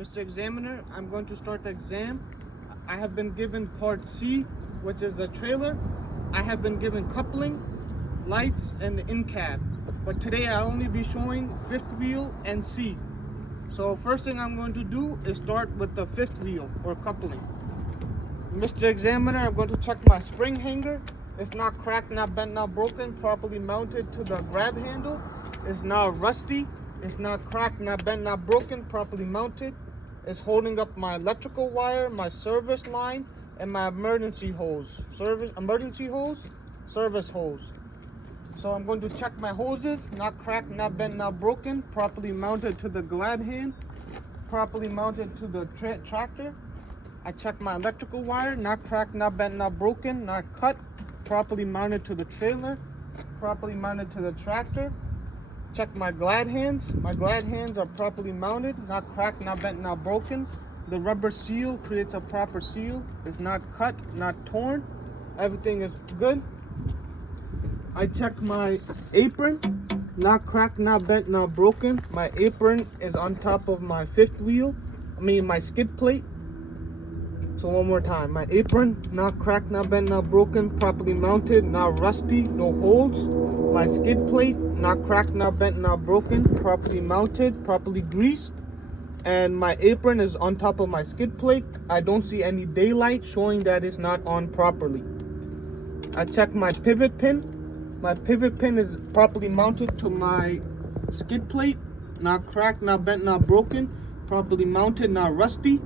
Mr. Examiner, I'm going to start the exam. I have been given part C, which is the trailer. I have been given coupling, lights, and the in-cab. But today I'll only be showing fifth wheel and C. So first thing I'm going to do is start with the fifth wheel or coupling. Mr. Examiner, I'm going to check my spring hanger. It's not cracked, not bent, not broken, properly mounted to the grab handle. It's not rusty. It's not cracked, not bent, not broken, properly mounted. It's holding up my electrical wire, my service line, and my emergency hose. Emergency hose, service hose. So I'm going to check my hoses, not cracked, not bent, not broken, properly mounted to the glad hand, properly mounted to the tractor. I check my electrical wire, not cracked, not bent, not broken, not cut, properly mounted to the trailer, properly mounted to the tractor. Check my glad hands. My glad hands are properly mounted, not cracked, not bent, not broken. The rubber seal creates a proper seal. It's not cut, not torn. Everything is good. I check my apron, not cracked, not bent, not broken. My apron is on top of my fifth wheel, my skid plate. So one more time, my apron, not cracked, not bent, not broken, properly mounted, not rusty, no holes. My skid plate, not cracked, not bent, not broken, properly mounted, properly greased. And my apron is on top of my skid plate. I don't see any daylight showing that it's not on properly. I check my pivot pin. My pivot pin is properly mounted to my skid plate, not cracked, not bent, not broken, properly mounted, not rusty.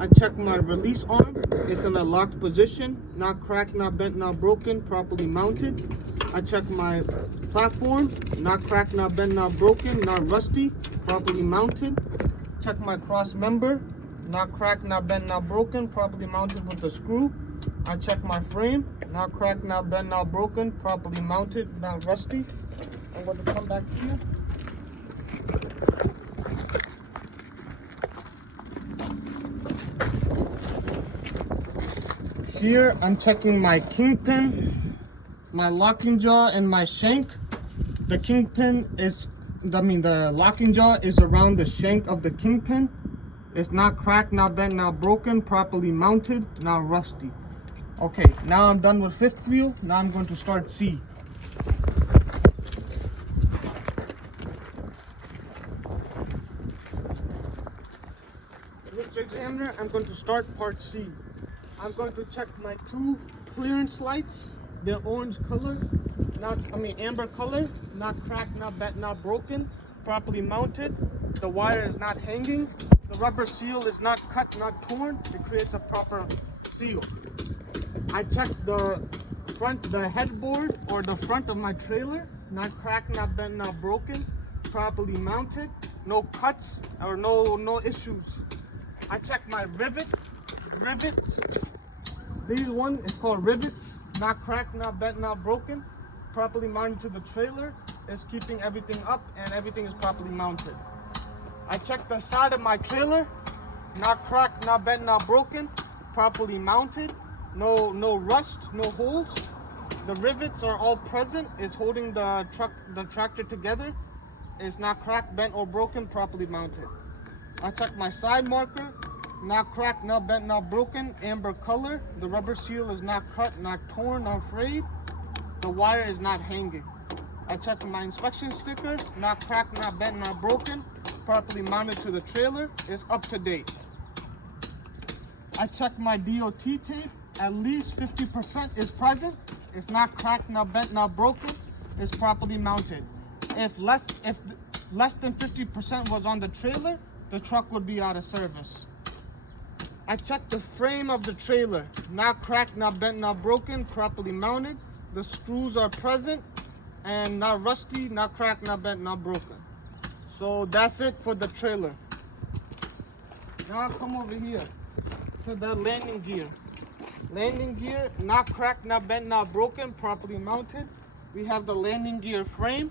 I check my release arm. It's in a locked position, not cracked, not bent, not broken, properly mounted. I check my platform, not cracked, not bent, not broken, not rusty, properly mounted. Check my cross member, not cracked, not bent, not broken, properly mounted with a screw. I check my frame, not cracked, not bent, not broken, properly mounted, not rusty. I'm going to come back here. Here I'm checking my kingpin, my locking jaw, and my shank. The kingpin is, the locking jaw is around the shank of the kingpin. It's not cracked, not bent, not broken, properly mounted, not rusty. Okay, now I'm done with fifth wheel. Now I'm going to start C. Mr. Examiner, I'm going to start part C. I'm going to check my two clearance lights. They're orange color, amber color, not cracked, not bent, not broken, properly mounted. The wire is not hanging. The rubber seal is not cut, not torn. It creates a proper seal. I check the headboard or the front of my trailer, not cracked, not bent, not broken, properly mounted, no cuts or no issues. I check my rivets. These one is called rivets, not cracked, not bent, not broken, properly mounted to the trailer. It's keeping everything up and everything is properly mounted. I check the side of my trailer, not cracked, not bent, not broken, properly mounted, no rust, no holes. The rivets are all present. It's holding the tractor together. It's not cracked, bent, or broken, properly mounted. I check my side marker, not cracked, not bent, not broken, amber color. The rubber seal is not cut, not torn, not frayed. The wire is not hanging. I check my inspection sticker, not cracked, not bent, not broken, properly mounted to the trailer. It's up to date. I check my DOT tape. At least 50% is present. It's not cracked, not bent, not broken. It's properly mounted. If less than 50% was on the trailer, the truck would be out of service. I checked the frame of the trailer, not cracked, not bent, not broken, properly mounted. The screws are present and not rusty, not cracked, not bent, not broken. So that's it for the trailer. Now I'll come over here to the landing gear. Landing gear, not cracked, not bent, not broken, properly mounted. We have the landing gear frame,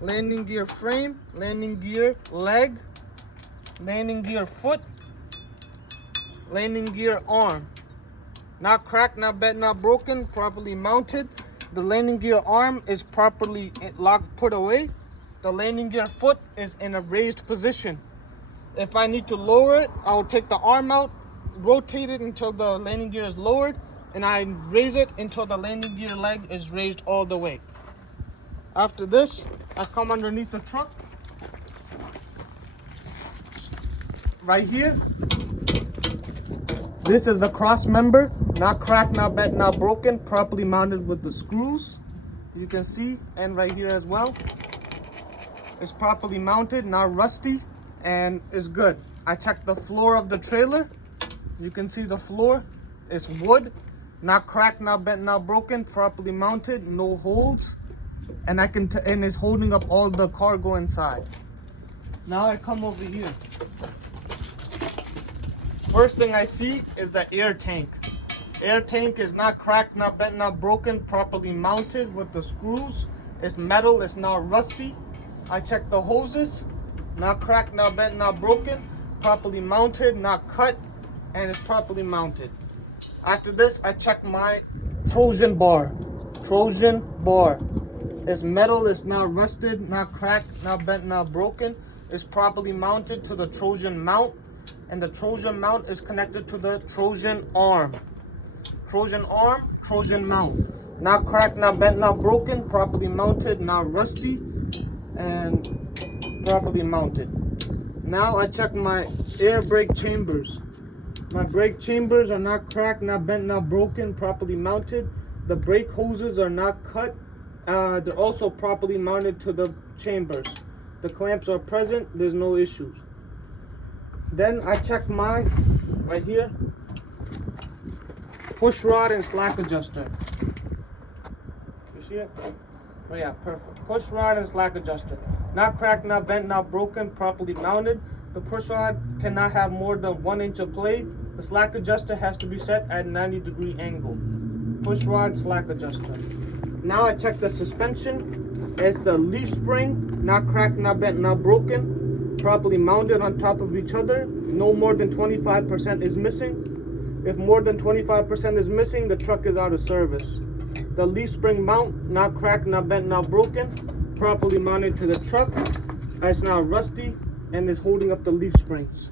landing gear frame, landing gear leg, landing gear foot, landing gear arm. Not cracked, not bent, not broken, properly mounted. The landing gear arm is properly locked, put away. the landing gear foot is in a raised position. If I need to lower it, I'll take the arm out, rotate it until the landing gear is lowered, and I raise it until the landing gear leg is raised all the way. After this, I come underneath the truck. Right here, this is the cross member, not cracked, not bent, not broken, properly mounted with the screws. You can see, and right here as well. It's properly mounted, not rusty, and is good. I checked the floor of the trailer. You can see the floor is wood, not cracked, not bent, not broken, properly mounted, no holes, and and it's holding up all the cargo inside. Now I come over here. First thing I see is the air tank. Air tank is not cracked, not bent, not broken, properly mounted with the screws. It's metal, it's not rusty. I checked the hoses, not cracked, not bent, not broken, properly mounted, not cut, and it's properly mounted. After this, I checked my Trojan bar. Trojan bar. It's metal, it's not rusted, not cracked, not bent, not broken. It's properly mounted to the Trojan mount, and the Trojan mount is connected to the Trojan arm. Trojan arm, Trojan mount. Not cracked, not bent, not broken, properly mounted, not rusty, and properly mounted. Now I check my air brake chambers. My brake chambers are not cracked, not bent, not broken, properly mounted. The brake hoses are not cut. They're also properly mounted to the chambers. The clamps are present, there's no issues. Then I check my, right here, push rod and slack adjuster. You see it? Oh yeah, perfect. Push rod and slack adjuster. Not cracked, not bent, not broken, properly mounted. The push rod cannot have more than 1 inch of play. The slack adjuster has to be set at 90-degree angle. Push rod, slack adjuster. Now I check the suspension. It's the leaf spring, not cracked, not bent, not broken, properly mounted on top of each other. No more than 25% is missing. If more than 25% is missing, the truck is out of service. The leaf spring mount, not cracked, not bent, not broken, properly mounted to the truck. It's not rusty and is holding up the leaf springs.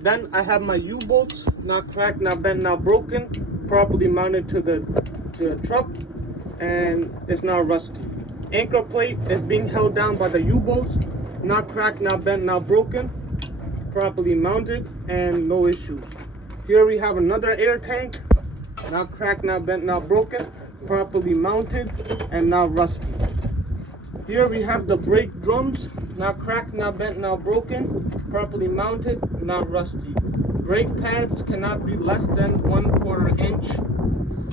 Then I have my U-bolts, not cracked, not bent, not broken, properly mounted to the truck, and it's not rusty. Anchor plate is being held down by the U-bolts, not cracked, not bent, not broken, properly mounted, and no issues. Here we have another air tank, not cracked, not bent, not broken, properly mounted, and not rusty. Here we have the brake drums, not cracked, not bent, not broken, properly mounted, not rusty. Brake pads cannot be less than 1/4 inch.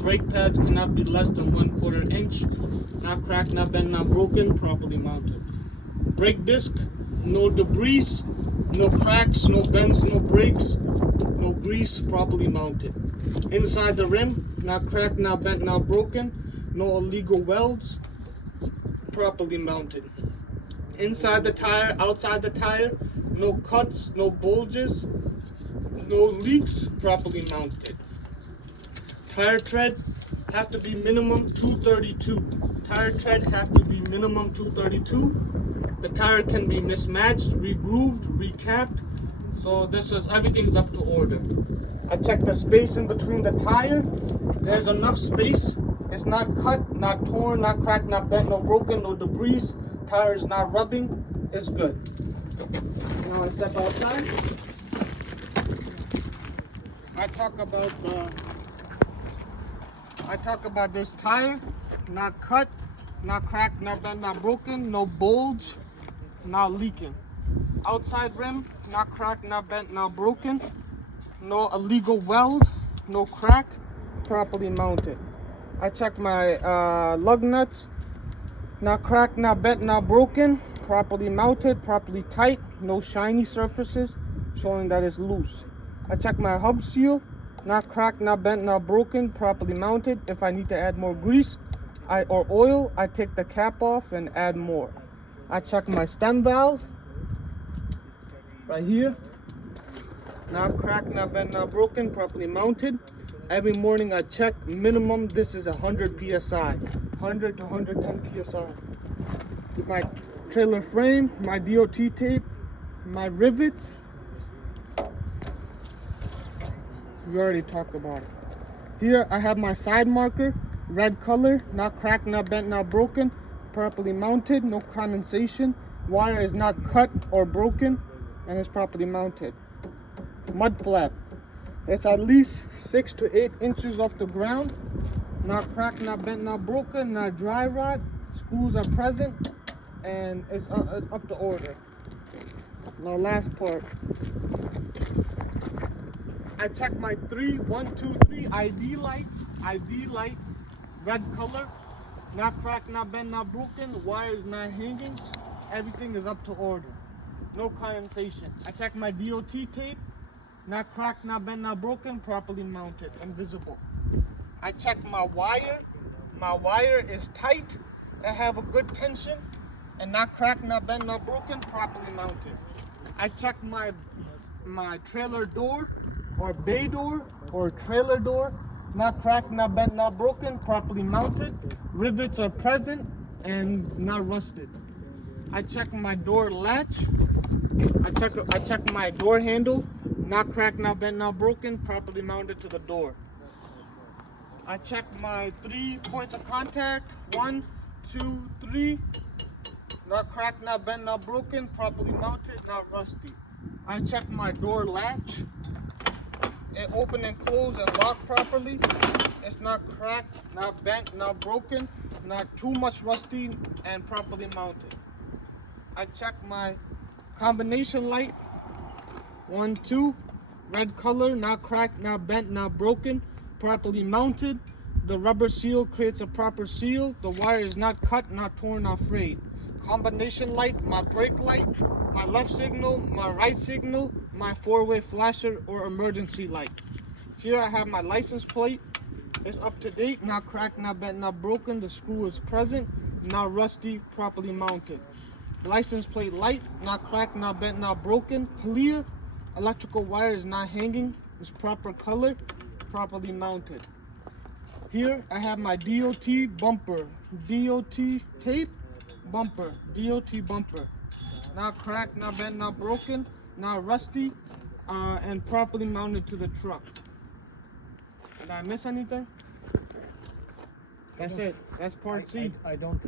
Brake pads cannot be less than 1/4 inch. Not cracked, not bent, not broken, properly mounted. Brake disc, no debris, no cracks, no bends, no breaks, no grease, properly mounted. Inside the rim, not cracked, not bent, not broken, no illegal welds, properly mounted. Inside the tire, outside the tire, no cuts, no bulges, no leaks, properly mounted. Tire tread have to be minimum 232. Tire tread have to be minimum 232. The tire can be mismatched, regrooved, recapped. So everything's up to order. I checked the space in between the tire. There's enough space. It's not cut, not torn, not cracked, not bent, no broken, no debris. Tire is not rubbing. It's good. Now I step outside. I talk about this tire. Not cut, not cracked, not bent, not broken, no bulge, not leaking. Outside rim, not cracked, not bent, not broken, no illegal weld, no crack, properly mounted. I checked my lug nuts, not cracked, not bent, not broken, properly mounted, properly tight, no shiny surfaces showing that it's loose. I checked my hub seal, not cracked, not bent, not broken, properly mounted. If I need to add more grease or oil, I take the cap off and add more. I check my stem valve right here, not cracked, not bent, not broken, properly mounted. Every morning I check minimum, this is 100 psi, 100 to 110 psi. My trailer frame, my DOT tape, my rivets. We already talked about it. Here I have my side marker, red color, not cracked, not bent, not broken, properly mounted, no condensation, wire is not cut or broken, and is properly mounted. Mud flap, it's at least 6 to 8 inches off the ground, not cracked, not bent, not broken, not dry rot, screws are present, and it's up to order. Now last part, I check my 1, 2, 3 ID lights, red color, not cracked, not bent, not broken, the wire is not hanging, everything is up to order, no condensation. I check my DOT tape, not cracked, not bent, not broken, properly mounted and visible. I check my wire is tight, I have a good tension, and not cracked, not bent, not broken, properly mounted. I check my trailer door, or bay door, or trailer door, not cracked, not bent, not broken, properly mounted, rivets are present and not rusted. I check my door latch, I check my door handle, not cracked, not bent, not broken, properly mounted to the door. I check my 3 points of contact, 1, 2, 3, not cracked, not bent, not broken, properly mounted, not rusty. I check my door latch, it open and close and lock properly, it's not cracked, not bent, not broken, not too much rusty, and properly mounted. I check my combination light, 1, 2, red color, not cracked, not bent, not broken, properly mounted. The rubber seal creates a proper seal. The wire is not cut, not torn, not frayed. Combination light, my brake light, my left signal, my right signal, my 4-way flasher or emergency light. Here I have my license plate. It's up to date, not cracked, not bent, not broken. The screw is present, not rusty, properly mounted. License plate light, not cracked, not bent, not broken, clear. Electrical wire is not hanging, it's proper color, properly mounted. Here I have my DOT bumper, DOT tape, bumper, DOT bumper. Not cracked, not bent, not broken, not rusty, and properly mounted to the truck. Did I miss anything? That's it. That's part C. I don't think